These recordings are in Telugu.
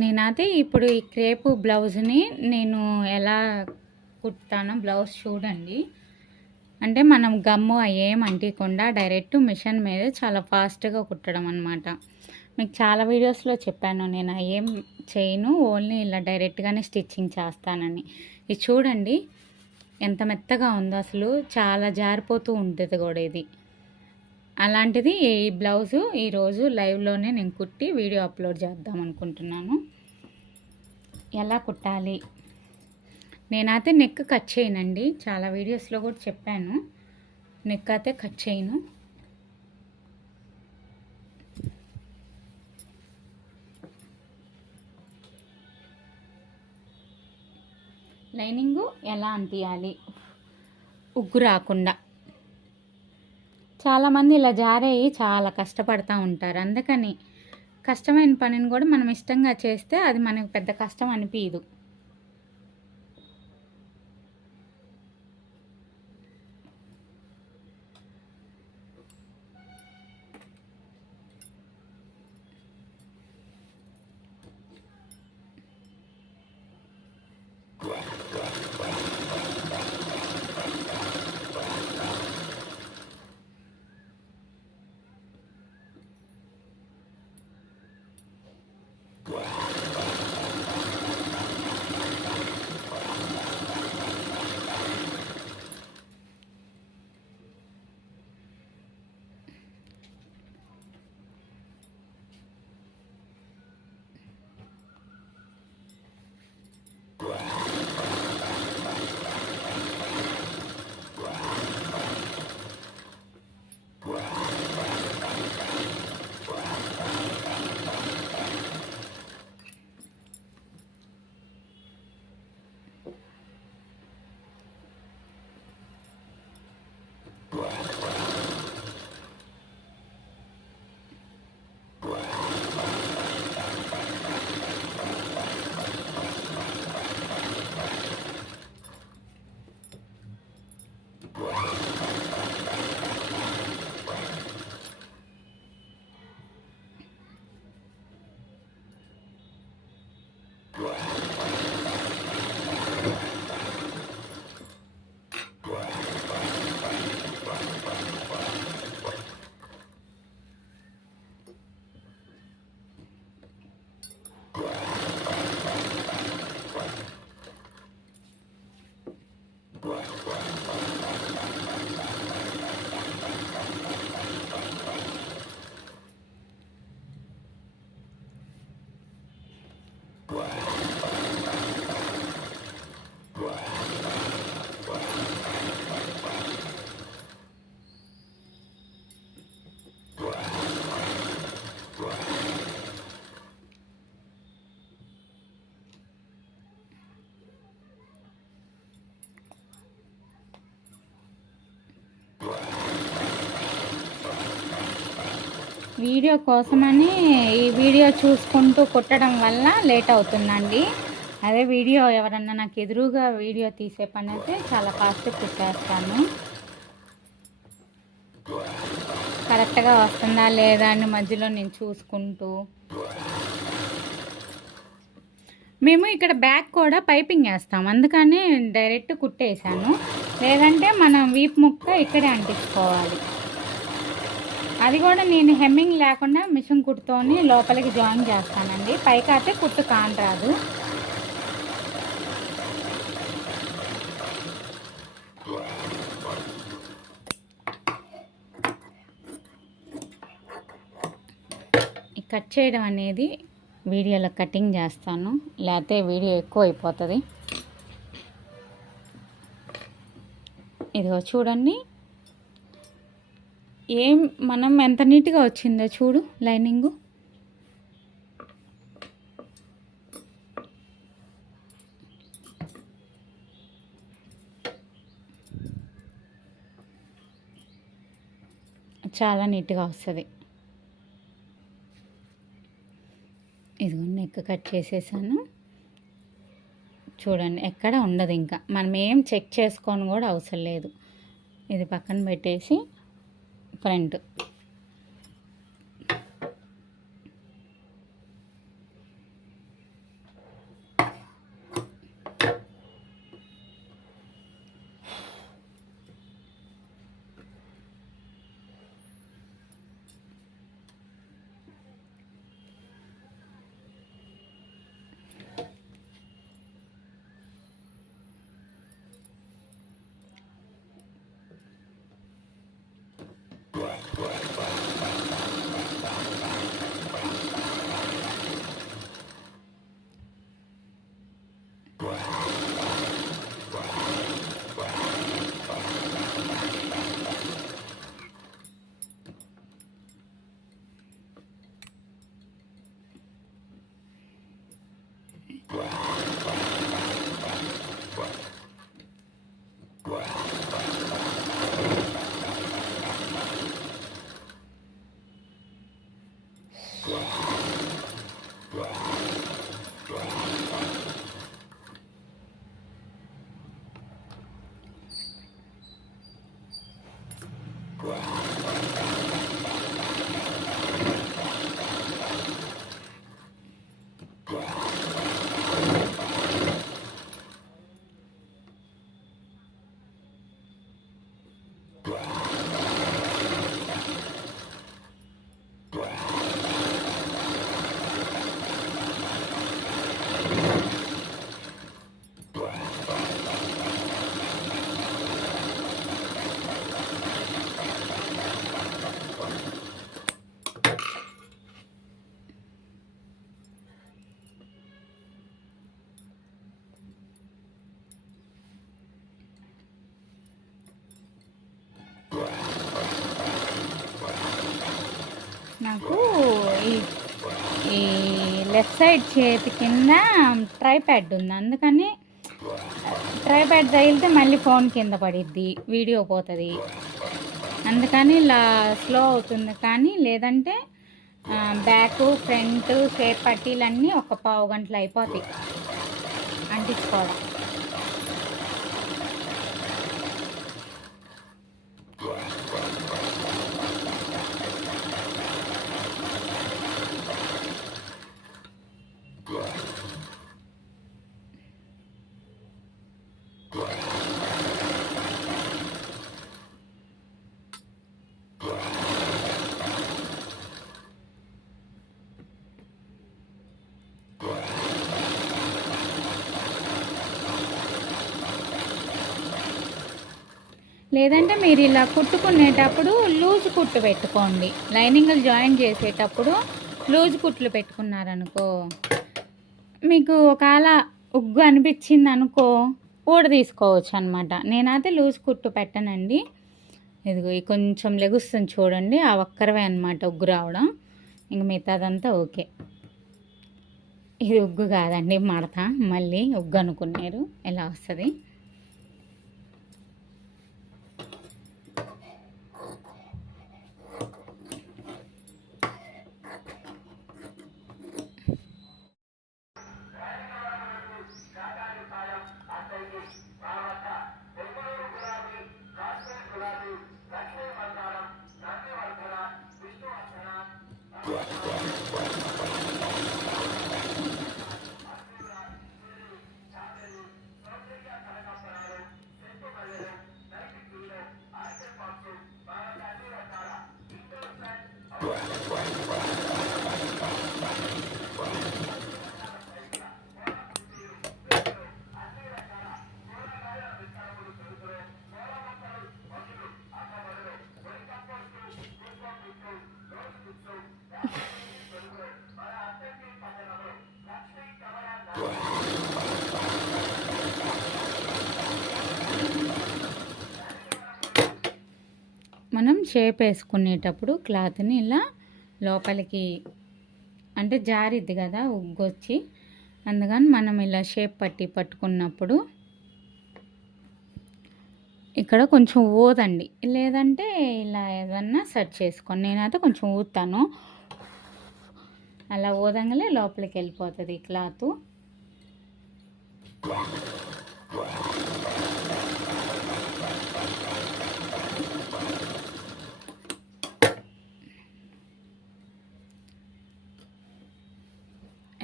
నేనైతే ఇప్పుడు ఈ క్రేపు బ్లౌజ్ని నేను ఎలా కుడతానో బ్లౌజ్ చూడండి. అంటే మనం గమ్ము ఏం అంటికుండా డైరెక్ట్ మిషన్ మీద చాలా ఫాస్ట్గా కుట్టడం అనమాట. మీకు చాలా వీడియోస్లో చెప్పాను నేను ఏం చేయను, ఓన్లీ ఇలా డైరెక్ట్గానే స్టిచ్చింగ్ చేస్తానని. ఇది చూడండి ఎంత మెత్తగా ఉందో, అసలు చాలా జారిపోతూ ఉంటుంది కూడా ఇది. అలాంటిది ఈ బ్లౌజు ఈరోజు లైవ్లోనే నేను కుట్టి వీడియో అప్లోడ్ చేద్దాం అనుకుంటున్నాను. ఎలా కుట్టాలి, నేనైతే నెక్ కట్ చేయనండి, చాలా వీడియోస్లో కూడా చెప్పాను. నెక్ అయితే కట్ చేయను. లైనింగు ఎలా అంటియాలి ఉగ్గు రాకుండా. చాలామంది ఇలా జారేయి చాలా కష్టపడుతూ ఉంటారు. అందుకని కష్టమైన పనిని కూడా మనం ఇష్టంగా చేస్తే అది మనకు పెద్ద కష్టం అనిపించదు. వీడియో కోసమని ఈ వీడియో చూసుకుంటూ కుట్టడం వల్ల లేట్ అవుతుందండి. అదే వీడియో ఎవరన్నా నాకు ఎదురుగా వీడియో తీసే పని అయితే చాలా ఫాస్ట్గా కుట్టేస్తాను. కరెక్ట్గా వస్తుందా లేదా అని మధ్యలో నేను చూసుకుంటూ. మేము ఇక్కడ బ్యాక్ కూడా పైపింగ్ వేస్తాం, అందుకని డైరెక్ట్ కుట్టేసాను. లేదంటే మనం వీపు ముక్క ఇక్కడే అంటించుకోవాలి. అది కూడా నేను హెమ్మింగ్ లేకుండా మిషన్ కుట్టుతోని లోపలికి జాయిన్ చేస్తానండి. పైకి అయితే కుట్టు కానరాదు. ఈ కట్ చేయడం అనేది వీడియోలో కటింగ్ చేస్తాను, లేకపోతే వీడియో ఎక్కువ అయిపోతుంది. ఇదిగో చూడండి మనం ఎంత నీట్గా వచ్చిందో చూడు లైనింగు. చాలా నీట్గా వస్తుంది. ఇదిగో నెక్ కట్ చేసేసాను చూడండి, ఎక్కడ ఉండదు. ఇంకా మనం ఏం చెక్ చేసుకొని కూడా అవసరం లేదు. ఇది పక్కన పెట్టేసి ఫ్రంట్ లెఫ్ట్ సైడ్ చేతి కింద ట్రైప్యాడ్ ఉంది, అందుకని ట్రైప్యాడ్ తగిలితే మళ్ళీ ఫోన్ కింద పడిద్ది, వీడియో పోతుంది, అందుకని ఇలా స్లో అవుతుంది. కానీ లేదంటే బ్యాక్ ఫ్రంట్ షేప్ పట్టీలన్నీ ఒక పావు గంటలు అయిపోతాయి అంటించుకోవడం. లేదంటే మీరు ఇలా కుట్టుకునేటప్పుడు లూజ్ కుట్టు పెట్టుకోండి. లైనింగ్లు జాయిన్ చేసేటప్పుడు లూజ్ కుట్లు పెట్టుకున్నారనుకో, మీకు ఒకవేళ ఉగ్గు అనిపించింది అనుకో ఊడ తీసుకోవచ్చు అనమాట. నేనైతే లూజ్ కుట్టు పెట్టనండి. ఇదిగో కొంచెం లెగుస్తుంది చూడండి, ఆ ఒక్కరవే అనమాట ఉగ్గు రావడం, ఇంక మిగతాదంతా ఓకే. ఇది ఉగ్గు కాదండి, మడత. మళ్ళీ ఉగ్గు అనుకున్నారు, ఎలా వస్తుంది. మనం షేప్ వేసుకునేటప్పుడు క్లాత్ని ఇలా లోపలికి అంటే జారిద్ది కదా ఉగ్గొచ్చి, అందుకని మనం ఇలా షేప్ పట్టుకున్నప్పుడు ఇక్కడ కొంచెం ఊదండి, లేదంటే ఇలా ఏదన్నా సెట్ చేసుకోండి. నేనైతే కొంచెం ఊతాను, అలా ఊదంగానే లోపలికి వెళ్ళిపోతుంది క్లాత్.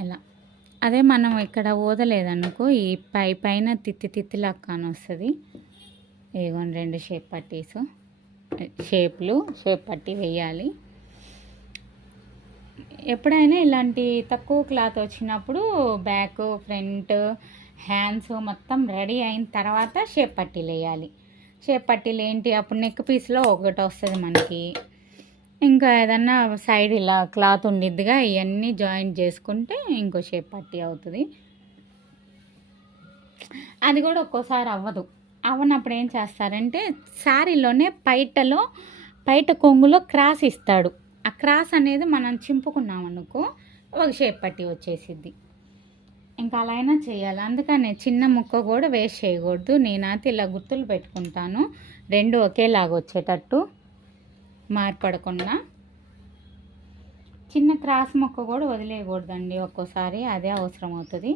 ఇలా అదే మనం ఇక్కడ ఊదలేదనుకో ఈ పైన తిత్తి లెక్కన వస్తుంది. ఇదిగోండి 2 షేప్ పట్టీస్, షేప్ పట్టీ వేయాలి. ఎప్పుడైనా ఇలాంటి తక్కువ క్లాత్ వచ్చినప్పుడు బ్యాక్ ఫ్రంట్ హ్యాండ్స్ మొత్తం రెడీ అయిన తర్వాత షేప్ పట్టీలు వేయాలి. షేప్ పట్టీలు ఏంటి, అప్పుడు నెక్ పీస్లో ఒకటి వస్తుంది మనకి, ఇంకా ఏదన్నా సైడ్ ఇలా క్లాత్ ఉండిద్దిగా, ఇవన్నీ జాయింట్ చేసుకుంటే ఇంకో షేప్ పట్టీ అవుతుంది. అది కూడా ఒక్కోసారి అవ్వనప్పుడు ఏం చేస్తారంటే శారీలోనే పైట కొంగులో క్రాస్ ఇస్తాడు. ఆ క్రాస్ అనేది మనం చింపుకున్నాం అనుకో ఒక షేప్ పట్టీ వచ్చేసిద్ది. ఇంకా అలా అయినా చేయాలి, అందుకనే చిన్న ముక్క కూడా వేస్ట్ చేయకూడదు. నేనైతే ఇలా గుర్తులు పెట్టుకుంటాను, 2 ఒకేలాగా వచ్చేటట్టు మార్పడకుండా. చిన్న క్రాస్ ముక్క కూడా వదిలేయకూడదండి, ఒక్కోసారి అదే అవసరం అవుతుంది.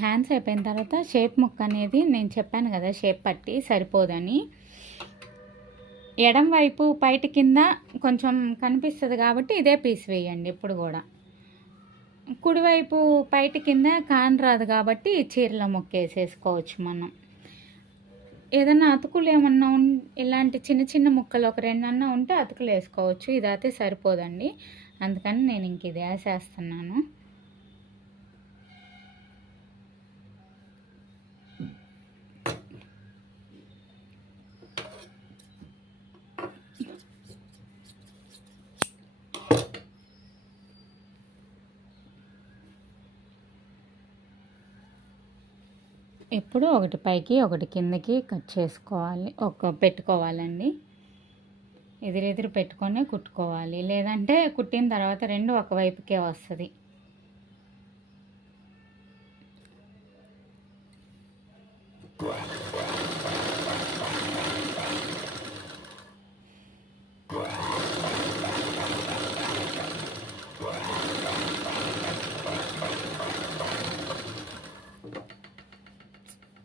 హ్యాండ్స్ అయిపోయిన తర్వాత షేప్ ముక్క అనేది నేను చెప్పాను కదా, షేప్ పట్టి సరిపోదని. ఎడం వైపు పైటి కింద కొంచెం కనిపిస్తుంది కాబట్టి ఇదే పీస్ వేయండి ఇప్పుడు కూడా. కుడివైపు పైటి కింద కానరాదు కాబట్టి చీరల ముక్క వేసేసుకోవచ్చు మనం. ఏదన్నా అతుకులు ఏమన్నా ఇలాంటి చిన్న చిన్న ముక్కలు ఒక రెండన్నా ఉంటే అతుకులు వేసుకోవచ్చు. ఇదైతే సరిపోదండి, అందుకని నేను ఇంక ఇది వేసేస్తున్నాను. ఇప్పుడు ఒకటి పైకి ఒకటి కిందకి కట్ చేసుకోవాలి, పెట్టుకోవాలండి. ఎదురెదురు పెట్టుకొని కుట్టుకోవాలి, లేదంటే కుట్టిన తర్వాత రెండు ఒకవైపుకే వస్తుంది.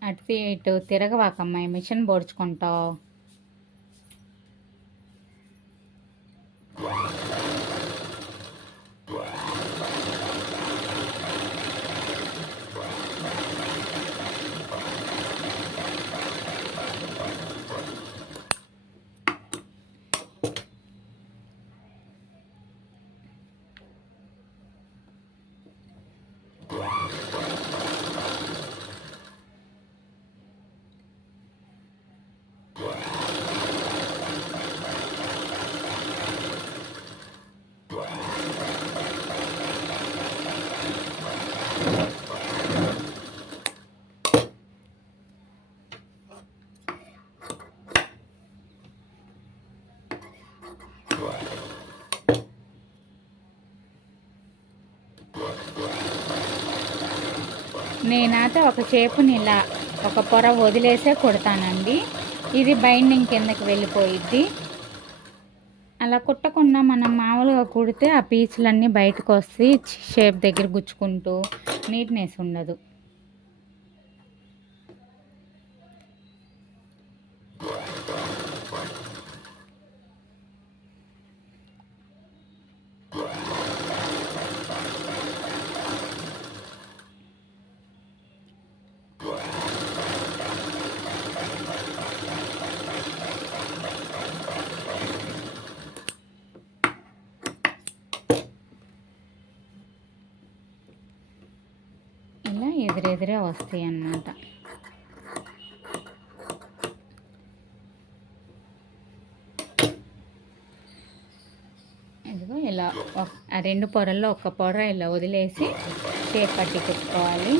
అటు ఇటు తిరగవాకమ్మాయి, మిషన్ పొడుచుకుంటావు. నేనైతే ఒక చేపుని ఇలా ఒక పొర వదిలేసే కుడతానండి, ఇది బైండింగ్ కిందకి వెళ్ళిపోయిద్ది. అలా కుట్టకుండా మనం మామూలుగా కుడితే ఆ పీచులన్నీ బయటకు వస్తాయి, షేప్ దగ్గర గుచ్చుకుంటూ నీట్నెస్ ఉండదు. ఇలా ఎదురెదురే వస్తాయి అన్నమాట. ఇదిగో ఇలా ఆ రెండు పొరల్లో ఒక పొర ఇలా వదిలేసి షేప్ పట్టి కుట్టుకోవాలి.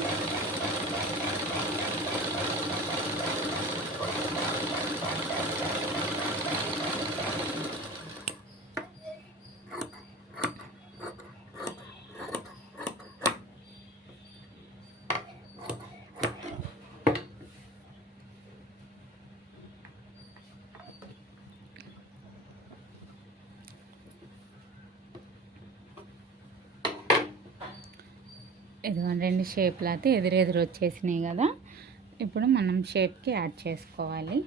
ఇదిగోండి రెండు షేప్లు అయితే ఎదురెదురు వచ్చేసినాయి కదా, ఇప్పుడు మనం షేప్కి యాడ్ చేసుకోవాలి.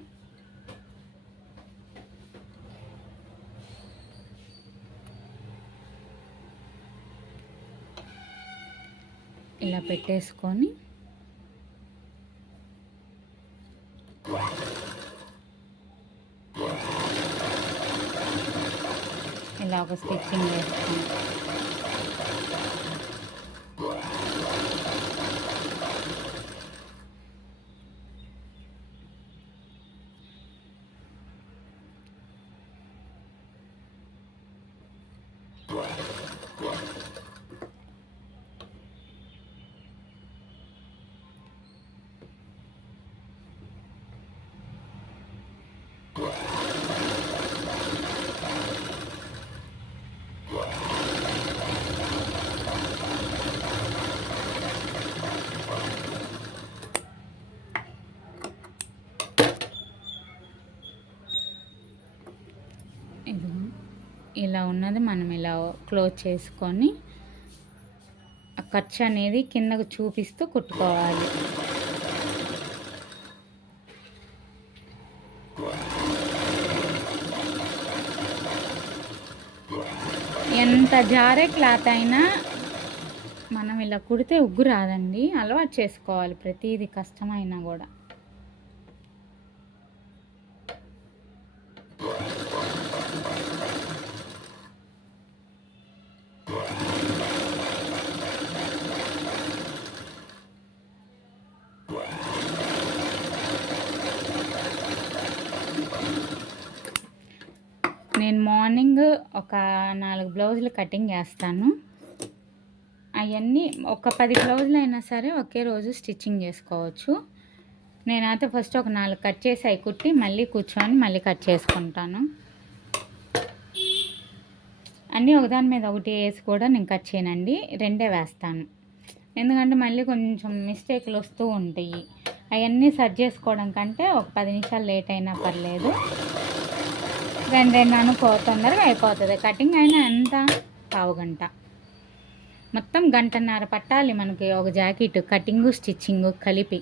ఇలా పెట్టేసుకొని ఇలా ఒక స్టిచ్చింగ్ వేసుకోండి. ఇలా ఉన్నది మనం ఇలా క్లోజ్ చేసుకొని ఆ ఖర్చు అనేది కిందకు చూపిస్తూ కుట్టుకోవాలి. ఎంత జారే క్లాత్ అయినా మనం ఇలా కుడితే ఉగ్గు రాదండి. అలవాటు చేసుకోవాలి ప్రతిదీ కష్టమైనా కూడా. నేను మార్నింగ్ ఒక 4 బ్లౌజులు కటింగ్ చేస్తాను. అవన్నీ ఒక 10 బ్లౌజులు అయినా సరే ఒకే రోజు స్టిచ్చింగ్ చేసుకోవచ్చు. నేనైతే ఫస్ట్ ఒక 4 కట్ చేసి అవి కుట్టి మళ్ళీ కూర్చొని మళ్ళీ కట్ చేసుకుంటాను. అన్నీ ఒకదాని మీద ఒకటి వేసి కూడా నేను కట్ చేయనండి, 2 వేస్తాను. ఎందుకంటే మళ్ళీ కొంచెం మిస్టేక్లు వస్తూ ఉంటాయి. అవన్నీ సెట్ చేసుకోవడం కంటే ఒక 10 నిమిషాలు లేట్ అయినా పర్లేదు. 2 తొందరగా అయిపోతుంది. కటింగ్ అయినా ఎంత పావుగంట, మొత్తం గంటన్నర పట్టాలి మనకి ఒక జాకెట్ కటింగు స్టిచ్చింగు కలిపి.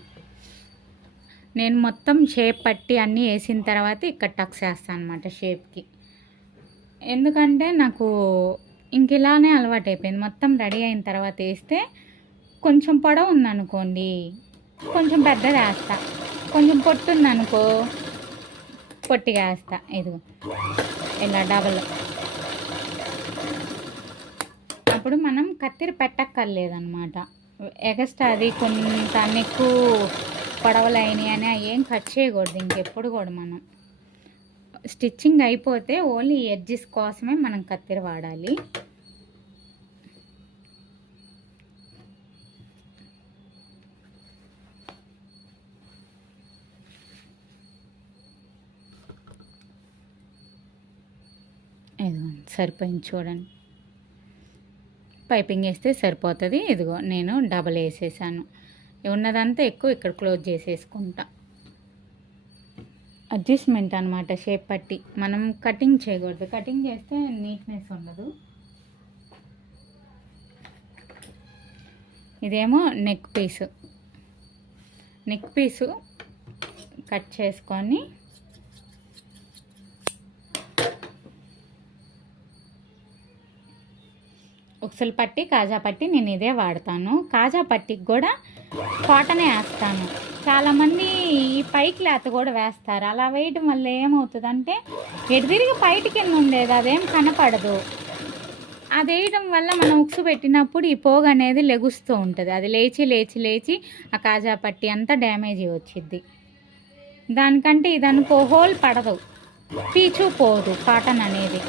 నేను మొత్తం షేప్ పట్టి అన్నీ వేసిన తర్వాత ఇక్కడ టక్స్ వేస్తాను అనమాట షేప్కి. ఎందుకంటే నాకు ఇంక ఇలానే అలవాటు అయిపోయింది. మొత్తం రెడీ అయిన తర్వాత వేస్తే కొంచెం పొడవు ఉందనుకోండి కొంచెం పెద్దది వేస్తా, కొంచెం పొట్టు ఉందనుకో పొట్టిగా వేస్తా. ఇదిగో ఇలా డబల్. అప్పుడు మనం కత్తిరి పెట్టక్కర్లేదన్నమాట. ఎగస్ట్రా అది కొంత ఎక్కువ పొడవలైనవి అని ఏం కట్ చేయకూడదు ఇంకెప్పుడు కూడా. మనం స్టిచ్చింగ్ అయిపోతే ఓన్లీ ఎడ్జెస్ కోసమే మనం కత్తిరి వాడాలి. ఇదిగో సరిపోయింది చూడండి. పైపింగ్ వేస్తే సరిపోతుంది. ఇదిగో నేను డబల్ వేసేసాను. ఉన్నదంతా ఎక్కువ ఇక్కడ క్లోజ్ చేసేసుకుంటా. అడ్జస్ట్మెంట్ అనమాట షేప్ పట్టి. మనం కటింగ్ చేయకూడదు, కటింగ్ చేస్తే నీట్నెస్ ఉండదు. ఇదేమో నెక్ పీసు కట్ చేసుకొని ఉక్సులు పట్టి కాజా పట్టి నేను ఇదే వాడతాను. కాజా పట్టికి కూడా కాటనే వేస్తాను. చాలామంది ఈ పై క్లాత్ కూడా వేస్తారు. అలా వేయడం వల్ల ఏమవుతుందంటే ఎటు తిరిగి బయట కింద ఉండేది అదేం కనపడదు. అది వేయడం వల్ల మనం ఉక్సు పెట్టినప్పుడు ఈ పోగు అనేది లెగుస్తూ ఉంటుంది. అది లేచి ఆ కాజా పట్టి అంతా డ్యామేజ్ వచ్చిద్ది. దానికంటే ఇదనుకో హోల్ పడదు, పీచు పోదు కాటన్ అనేది.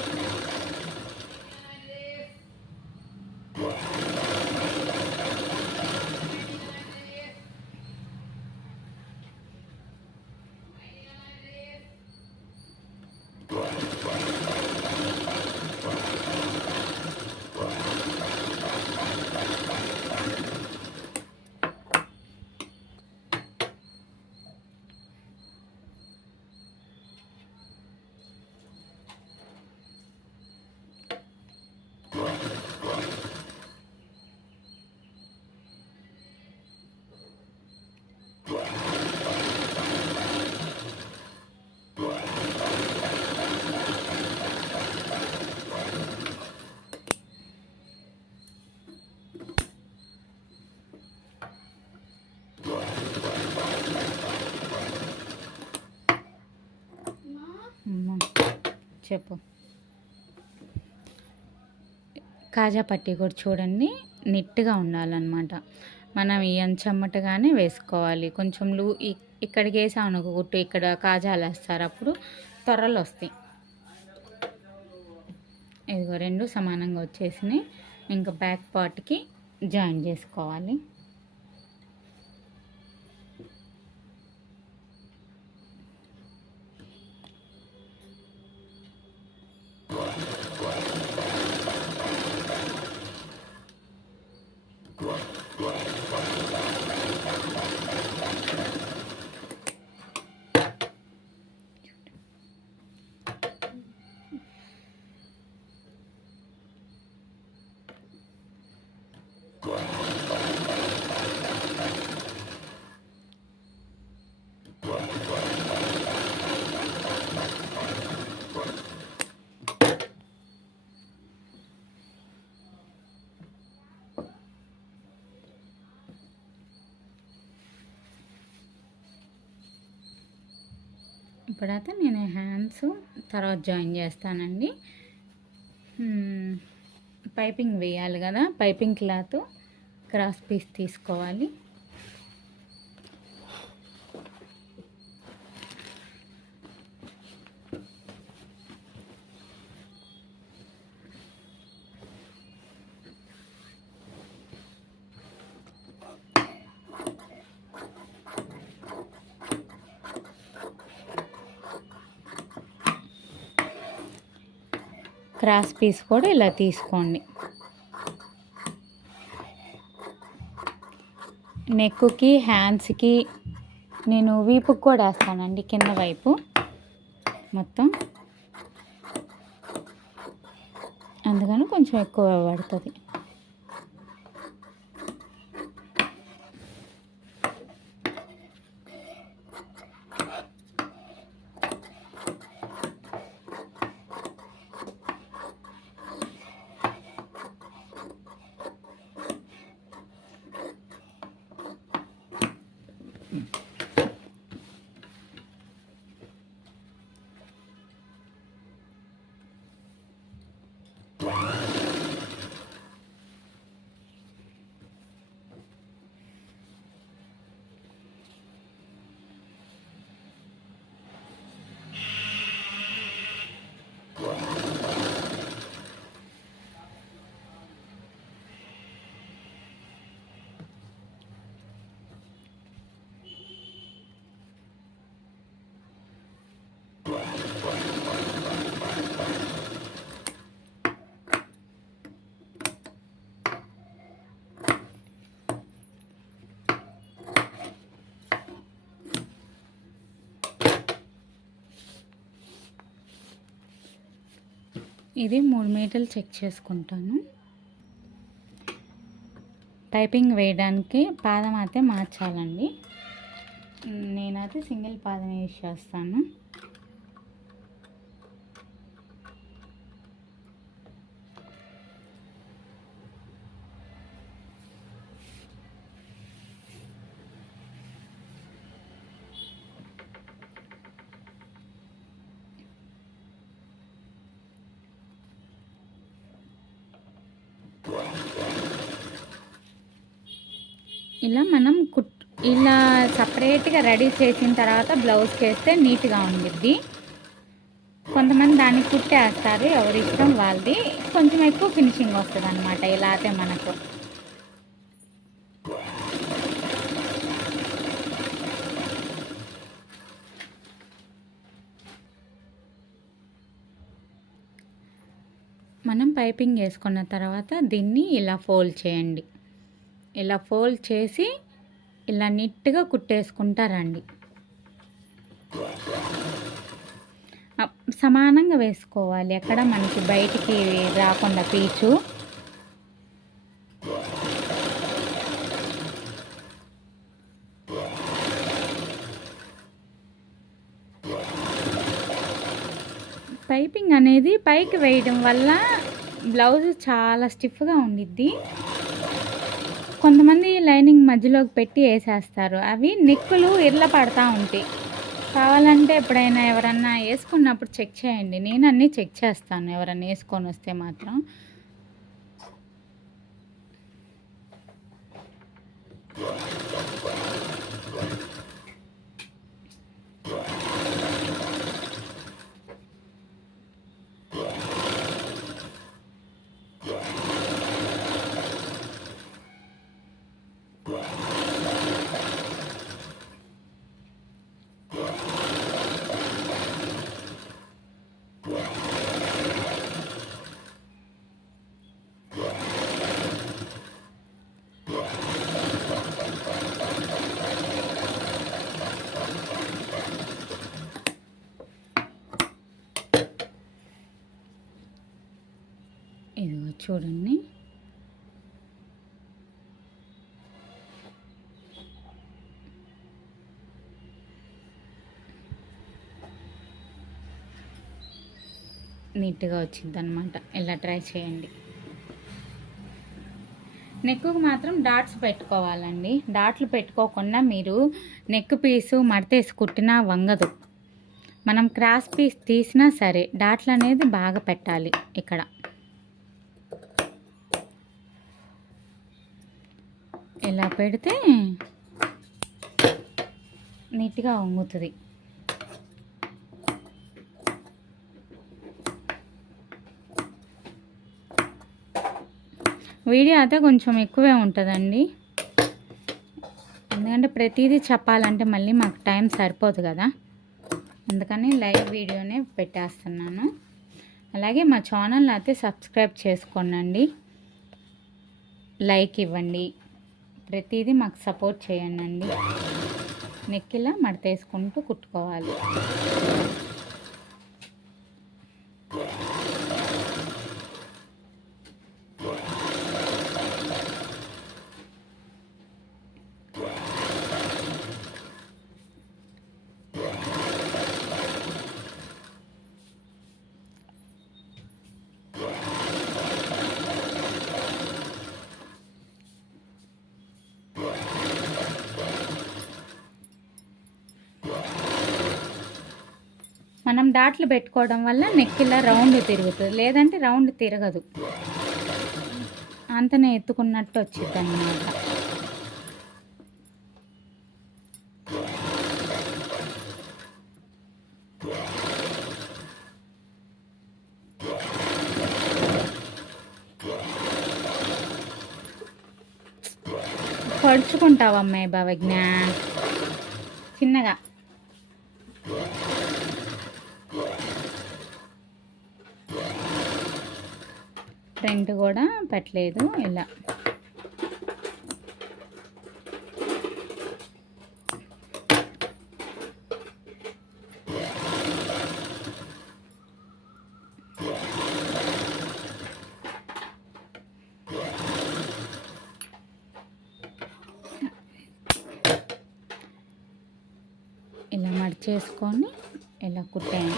చెప్పు. కాజా పట్టీ కూడా చూడండి నీట్గా ఉండాలన్నమాట. మనం ఈ చెమ్మటగానే వేసుకోవాలి. కొంచెం ఇక్కడికి వేసామనుకో గుట్టు, ఇక్కడ కాజాలు వేస్తారు, అప్పుడు త్వరలు వస్తాయి. ఇదిగో 2 సమానంగా వచ్చేసినాయి. ఇంకా బ్యాక్ పార్ట్కి జాయిన్ చేసుకోవాలి. ఇప్పుడైతే నేను హ్యాండ్స్ తర్వాత జాయిన్ చేస్తానండి. పైపింగ్ వేయాలి కదా, పైపింగ్ క్లాత్ క్రాస్ పీస్ తీసుకోవాలి. క్రాస్ పీస్ కూడా ఇలా తీసుకోండి. నెక్కి, హ్యాండ్స్కి నేను వీపుకి కూడా వేస్తానండి, కింద వైపు మొత్తం. అందుకని కొంచెం ఎక్కువ పడుతుంది. ఇది 3 మీటర్లు చెక్ చేసుకుంటాను. పైపింగ్ వేయడానికి పాదం అయితే మార్చాలండి. నేనైతే సింగిల్ పాదం యూజ్ చేస్తాను. ఇలా మనం ఇలా సపరేట్గా రెడీ చేసిన తర్వాత బ్లౌజ్కి వేస్తే నీట్గా ఉండిద్ది. కొంతమంది దాన్ని కుట్టేస్తారు, ఎవరి ఇష్టం వాళ్ళది. కొంచెం ఎక్కువ ఫినిషింగ్ వస్తుంది అనమాట ఇలా అయితే మనకు. మనం పైపింగ్ వేసుకున్న తర్వాత దీన్ని ఇలా ఫోల్డ్ చేయండి. ఇలా ఫోల్డ్ చేసి ఇలా నీట్గా కుట్టేసుకుంటారండి. సమానంగా వేసుకోవాలి, ఎక్కడ మనకి బయటికి రాకుండా పీచు. పైపింగ్ అనేది పైకి వేయడం వల్ల బ్లౌజ్ చాలా స్టిఫ్గా ఉండిద్ది. కొంతమంది లైనింగ్ మధ్యలోకి పెట్టి వేసేస్తారు, అవి నెక్కులు ఇర్ల పడతా ఉంటాయి. కావాలంటే ఎప్పుడైనా ఎవరన్నా వేసుకున్నప్పుడు చెక్ చేయండి. నేను అన్నీ చెక్ చేస్తాను ఎవరన్నా వేసుకొని వస్తే మాత్రం. ఇదిగో చూడండి, నీట్గా వచ్చింది అనమాట. ఇలా ట్రై చేయండి. నెక్కుకు మాత్రం డాట్స్ పెట్టుకోవాలండి. డాట్లు పెట్టుకోకుండా మీరు నెక్ పీసు మడతేసి కుట్టినా వంగదు. మనం క్రాస్ పీస్ తీసినా సరే డాట్లు అనేది బాగా పెట్టాలి. ఇక్కడ ఇలా పెడితే నీట్గా వంగుతుంది. వీడియో అయితే కొంచెం ఎక్కువే ఉంటుందండి, ఎందుకంటే ప్రతిదీ చెప్పాలంటే మళ్ళీ మాకు టైం సరిపోదు కదా, అందుకని లైవ్ వీడియోనే పెట్టేస్తున్నాను. అలాగే మా ఛానల్ని అయితే సబ్స్క్రైబ్ చేసుకోండి, లైక్ ఇవ్వండి, ప్రతిదీ మాకు సపోర్ట్ చేయండి. నెక్కిలా మడతేసుకుంటూ కుట్టుకోవాలి. మనం డాట్లు పెట్టుకోవడం వల్ల నెక్ ఇలా రౌండ్ తిరుగుతుంది, లేదంటే రౌండ్ తిరగదు, అంతనే ఎత్తుకున్నట్టు వచ్చింది అన్నమాట. పడుచుకుంటావమ్మాయి భవజ్ఞ చిన్నగా. ఫ్రంట్ కూడా పెట్టలేదు, ఇలా ఇలా మడిచేసుకొని ఇలా కుట్టాను.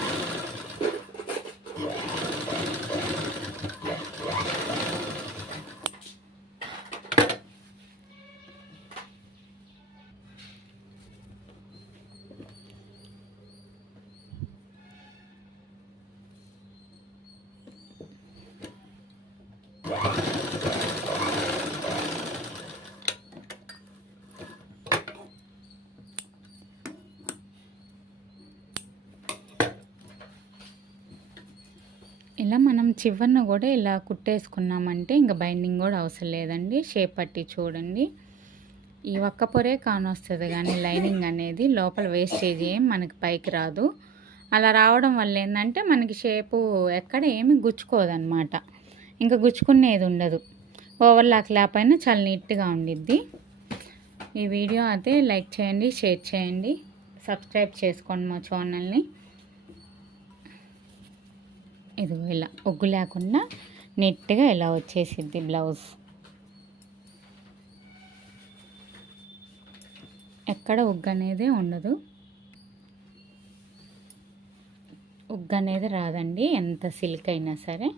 ఇలా మనం చివరన కూడా ఇలా కుట్టేసుకున్నామంటే ఇంకా బైండింగ్ కూడా అవసరం లేదండి. షేప్ పట్టి చూడండి, ఈ ఒక్క పొరే కానొస్తుంది కానీ లైనింగ్ అనేది లోపల వేస్టేజ్ ఏం మనకి పైకి రాదు. అలా రావడం వల్ల ఏంటంటే మనకి షేపు ఎక్కడ ఏమి గుచ్చుకోదన్నమాట, ఇంకా గుచ్చుకునేది ఉండదు. ఓవర్లాక్ లేకపోయినా చాలా నీట్గా ఉండిద్ది. ఈ వీడియో అయితే లైక్ చేయండి, షేర్ చేయండి, సబ్స్క్రైబ్ చేసుకోండి మా ఛానల్ని. ఇదిగో ఇలా ఒగ్గు లేకుండా నీట్గా ఇలా వచ్చేసిద్ది బ్లౌజ్, ఎక్కడ ఉగ్గు అనేది ఉండదు, ఉగ్గు అనేది రాదండి ఎంత సిల్క్ అయినా సరే.